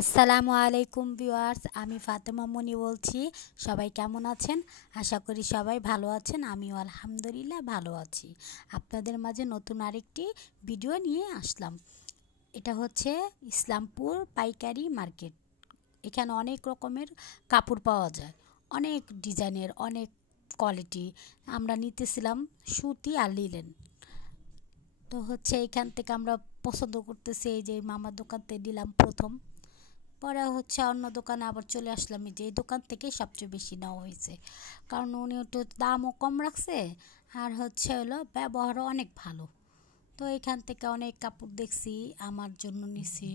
আসসালামু আলাইকুম ভিউয়ার্স, আমি ফাতেমা মনি বলছি। সবাই কেমন আছেন? আশা করি সবাই ভালো আছেন। আমিও আলহামদুলিল্লাহ ভালো আছি। আপনাদের মাঝে নতুন আরেকটি ভিডিও নিয়ে আসলাম। এটা হচ্ছে ইসলামপুর পাইকারি মার্কেট। এখানে অনেক রকমের কাপড় পাওয়া যায়, অনেক ডিজাইনের, অনেক কোয়ালিটি। আমরা নিতেছিলাম সুতি আর লিলেন। তো হচ্ছে এখান থেকে আমরা পছন্দ করতেছি, এই যে মামার দোকান থেকে নিলাম প্রথম। পরে হচ্ছে অন্য দোকানে আবার চলে আসলাম, যে এই দোকান থেকে সবচেয়ে বেশি নেওয়া হয়েছে, কারণ উনি একটু দামও কম রাখছে আর হচ্ছে হলো ব্যবহারও অনেক ভালো। তো এখান থেকে অনেক কাপড় দেখছি, আমার জন্য নিছি,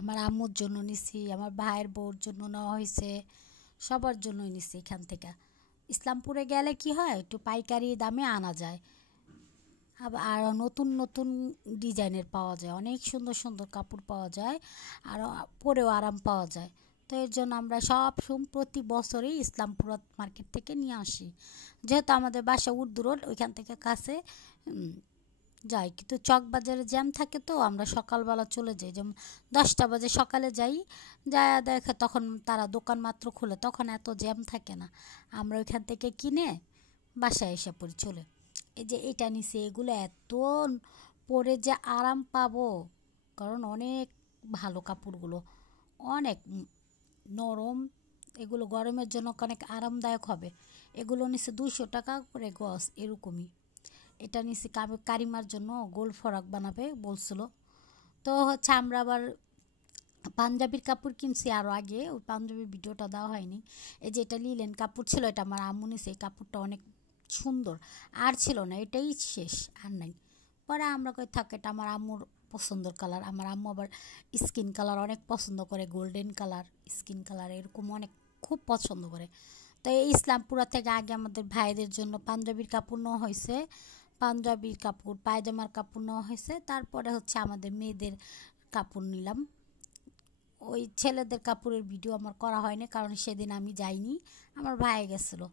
আমার আম্মুর জন্য নিছি, আমার ভাইয়ের বউর জন্য নেওয়া হয়েছে, সবার জন্যই নিছি এখান থেকে। ইসলামপুরে গেলে কি হয়, একটু পাইকারি দামে আনা যায়, আর নতুন নতুন ডিজাইনের পাওয়া যায়, অনেক সুন্দর সুন্দর কাপড় পাওয়া যায়, আর পরেও আরাম পাওয়া যায়। তো এর জন্য আমরা প্রতি বছরই ইসলামপুর মার্কেট থেকে নিয়ে আসি, যেহেতু আমাদের বাসা উর্দু রোড, ওইখান থেকে কাছে যাই। কিন্তু চকবাজারে জ্যাম থাকে, তো আমরা সকালবেলা চলে যাই, যেমন 10টা বাজে সকালে যাই, যা দেখে তখন তারা দোকান মাত্র খুলে, তখন এত জ্যাম থাকে না। আমরা ওইখান থেকে কিনে বাসায় এসে পড়ি চলে। এই যে এটা নিচে, এগুলো এত পরে যে আরাম পাবো, কারণ অনেক ভালো কাপড়গুলো, অনেক নরম, এগুলো গরমের জন্য অনেক আরামদায়ক হবে। এগুলো নিচে 200 টাকা করে গজ, এরকমই। এটা নিচে কারিমার জন্য গোল ফরাক বানাবে বলছিল। তো হচ্ছে আমরা আবার পাঞ্জাবির কাপড় কিনছি আরও আগে, ওই পাঞ্জাবির ভিডিওটা দেওয়া হয়নি। এই যে এটা লিলেন কাপড় ছিল, এটা আমার আম্মু নিছে, এই কাপড়টা অনেক সুন্দর, আর ছিল না, এটাই শেষ, আর নাই। পরে আমরা কই থাক, এটা আমার আম্মুর পছন্দর কালার, আমার আম্মু আবার স্কিন কালার অনেক পছন্দ করে, গোল্ডেন কালার, স্কিন কালার এরকম অনেক খুব পছন্দ করে। তো এই ইসলামপুরা থেকে আগে আমাদের ভাইদের জন্য পাঞ্জাবির কাপড় নেওয়া হয়েছে, পাঞ্জাবির কাপড়, পায়জামার কাপড় নেওয়া হয়েছে, তারপরে হচ্ছে আমাদের মেয়েদের কাপড় নিলাম। ওই ছেলেদের কাপড়ের ভিডিও আমার করা হয়নি, কারণ সেদিন আমি যাইনি, আমার ভাই গেছিলো,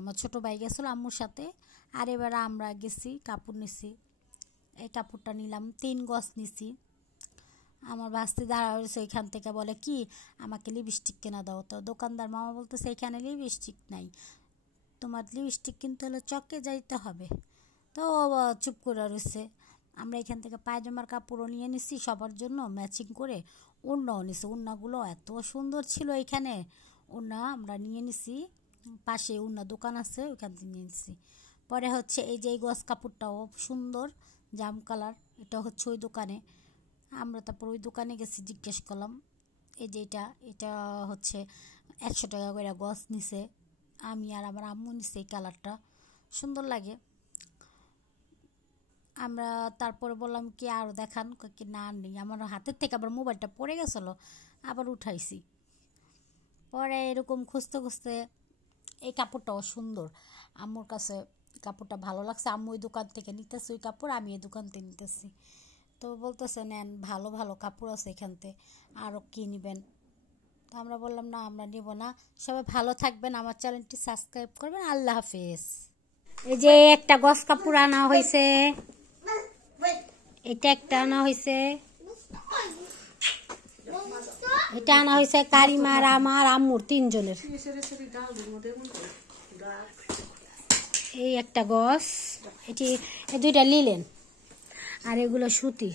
আমার ছোটো ভাই গেছিলো আম্মুর সাথে। আর এবার আমরা গেছি, কাপড় নিছি। এই কাপড়টা নিলাম, 3 গজ নিছি। আমার ভাস্তি দাঁড়া হয়েছে ওইখান থেকে, বলে কি আমাকে লিপস্টিক কেনা দাও। তো দোকানদার মামা বলতেছে এখানে লিপস্টিক নাই, তোমার লিপস্টিক কিনতে হলে চকে যাইতে হবে। তো চুপ করে রয়েছে। আমরা এখান থেকে পায়জামার কাপড়ও নিয়ে নিছি সবার জন্য ম্যাচিং করে, ওড়নাও নিছি, ওড়নাগুলো এত সুন্দর ছিল এখানে, ওড়না আমরা নিয়ে নিছি, পাশে ওড়না দোকান আছে, ওইখান থেকে নিয়ে নিছি। পরে হচ্ছে এই যে এই গজ কাপড়টাও সুন্দর, জাম কালার, এটা হচ্ছে ওই দোকানে। আমরা তারপর ওই দোকানে গেছি, জিজ্ঞেস করলাম। এই যে এটা হচ্ছে 100 টাকা করে গজ নিছে, আমি আর আমার আম্মু নিছে, এই কালারটা সুন্দর লাগে। আমরা তারপরে বললাম কি আরও দেখান, কি না নেই, আমার হাতের থেকে আবার মোবাইলটা পড়ে গেছিলো, আবার উঠাইছি। পরে এরকম খুঁজতে খুঁজতে এই কাপড়টাও সুন্দর, আম্মুর কাছে কাপড়টা ভালো লাগছে, আম্মু ওই দোকান থেকে নিতেছি ওই কাপড়, আমি এই দোকান থেকে নিতেছি। তো বলতেছে নেন, ভালো ভালো কাপড় আছে এখান থেকে, আরও কি নেবেন। তো আমরা বললাম না, আমরা নিব না। সবাই ভালো থাকবেন, আমার চ্যানেলটি সাবস্ক্রাইব করবেন। আল্লাহ হাফেজ। এই যে একটা গস কাপড় আনা হয়েছে, এটা একটা আনা হয়েছে, এটা আনা হয়েছে কারিমার, আমার আম্মুর, 3 জনের। এই একটা গস, এটি এই 2টা লিলেন, আর এগুলো সুতি।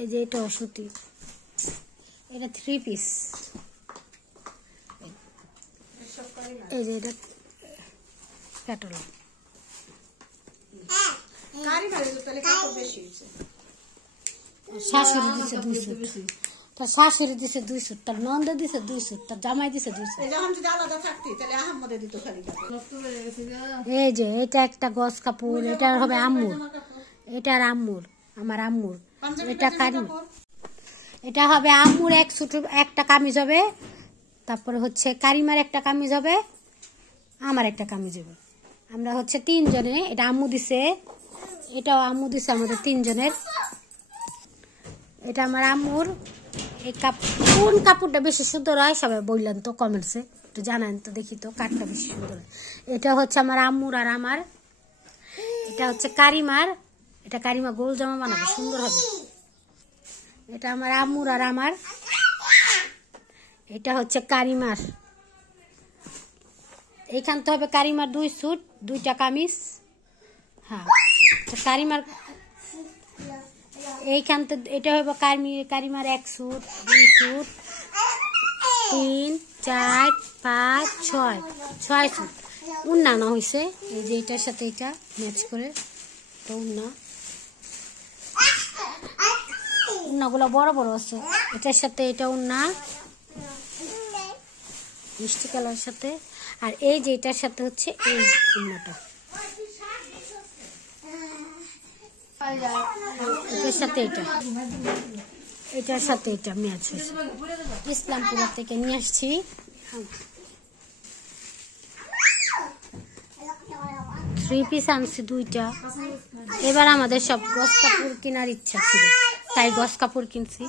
এই যে এটাও সুতি, এটা 3 পিস। এই যে এটা ক্যাটালগ। শাশুড়ি দিছে 200, তার শাশুড়ি দিছে 200, তার নন্দ দিছে 200, তার জামাই দিছে 200। এই যে এটা একটা গজ কাপড়, এটা হবে আম্মুর, এটা আর আম্মুর, আমার আম্মুর। এটা কারিম, এটা হবে আম্মুর এক ছোট একটা কামিজ হবে, তারপরে হচ্ছে কারিমার একটা কামিজ হবে, আমার একটা কামিজ হবে। আমরা হচ্ছে 3 জনে, এটা আম্মু দিছে, এটাও আম্মু দিছে আমাদের 3 জনের। এটা আমার আম্মুর। এই কোন কাপড়টা বেশি সুন্দর হয় সবাই বললেন তো কমেন্টসে, একটু জানান তো, দেখি তো কাঠটা বেশি সুন্দর হয়। এটা হচ্ছে আমার আম্মুর আর আমার। এটা হচ্ছে কারিমার, এটা কারিমা গোল জামা বানাবে, সুন্দর হবে। এটা আমার আম্মুর আর আমার। এটা হচ্ছে কারিমার। এইখান তো হবে কারিমার 2 স্যুট 2টা কামিজ। হ্যাঁ কারিমার এইখান তো এটা হবে কারিমার 1 স্যুট 2 স্যুট 3 4 5 6 স্যুট। উন্না না হয়েছে এই যে এটার সাথে এটা ম্যাচ করে। তো উন্নাগুলো বড় বড় আছে। এটার সাথে এটা উন্না মিষ্টি কালার সাথে। আর এই যে এটার সাথে হচ্ছে এই উন্নাটা, এটার সাথে এটার সাথে এটা ম্যাচ হয়েছে। ইসলামপুর থেকে নিয়ে আসছি। 3 পিস আনছি 2টা। এবার আমাদের সব গস কাপড় কেনার ইচ্ছা ছিল, তাই গস কাপড় কিনছি।